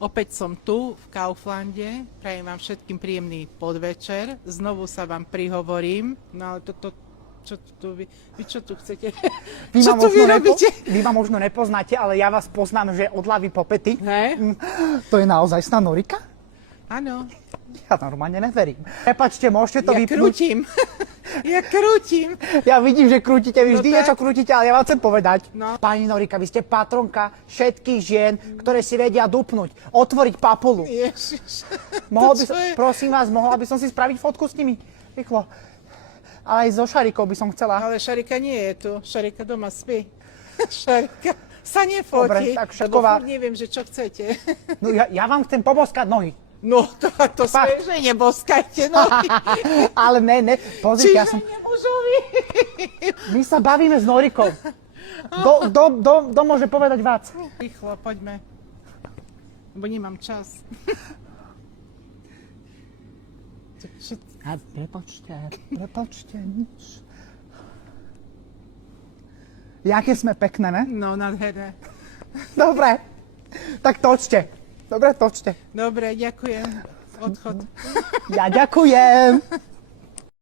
Opäť som tu v Kauflande. Prajem vám všetkým príjemný podvečer. Znovu sa vám prihovorím. No ale čo tu vy čo tu chcete? Čo tu vy robíte? Vy ma možno nepoznáte, ale ja vás poznám, že od hlavy po pety. Hej? To je naozaj sná Norika? Áno. Ja normálne neverím. Prepačte, môžete to Ja vypnúť? krútim. Ja krútim. Ja vidím, že krútite, vy No vždy tak. niečo krútite, ale ja vám chcem povedať. No. Pani Norika, vy ste patronka všetkých žien, ktoré si vedia dupnúť, otvoriť papulu. Ježiš. Mohol by čo je? prosím vás, mohla by som si spraviť fotku s nimi? Rýchlo. Ale aj so Šarikou by som chcela. Ale Šarika nie je tu. Šarika doma spí. Šarika sa nefotí. Dobre, tak všetko lebo vám- furt neviem, že čo chcete. No, ja vám chcem poboskať nohy. No, to svoje žene boskajte, no. Ale ne, pozrite, ja som... Čiže nemužovi. My sa bavíme s Norikou. Kto môže povedať viac? Rýchlo, poďme. Lebo nemám čas. Prepačte, nič. Jaké sme pekné, ne? No, nádherné. Dobre, tak točte. Dobre, točte. Dobre, ďakujem. Odchod. Ja ďakujem.